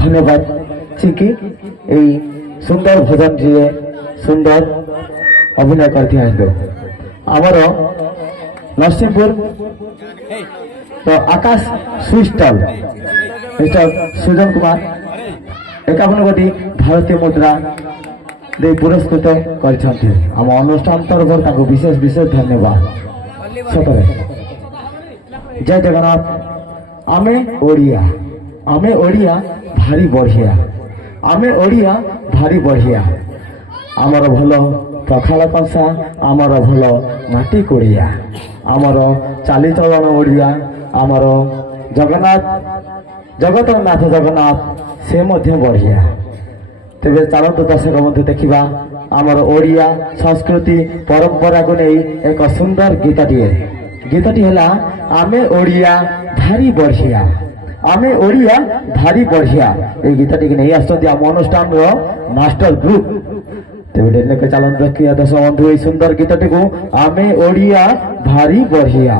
ধন্যবাদ চিকি এই সুন্দর ভজন দিয়ে সুন্দর অভিনয় করতে আসবে আমার নরসিংহপুর তো আকাশ সুইস্টল মিস্টার সুজন কুমার 51 কোটি ভারতীয় মুদ্রা দিয়ে পুরস্কৃত করেছেন আমার অনুষ্ঠান তরফ তাকে বিশেষ বিশেষ ধন্যবাদ সতরে জয় জগন্নাথ আমি ওড়িয়া আমি ওড়িয়া ভারি বঢ়িয়া আমি ওড়িয়া ভারি বঢ়িয়া আমার ভাল পখাল কଂସା আমার ভাল মাটি কোড়িয়া আমার চালিচলন ওড়িয়া আমার জগন্নাথ জগতর নাথ জগন্নাথ সে মধ্যে বঢ়িয়া তেবে চালন্তু দর্শক মধ্যে দেখিবা আমার ওড়িয়া সংস্কৃতি পরম্পরাকে নেই এক সুন্দর গীতটি হলা আমি ওড়িয়া ভারি বঢ়িয়া আমি ওড়িয়া ভারি বঢ়িয়া এই গীতটিকে নিয়ে আসছেন আম অনুষ্ঠান মাস্টার গ্রুপ তেবে চালন্তু দর্শক বন্ধু এই সুন্দর গীতটি আমি ওড়িয়া ভারি বঢ়িয়া।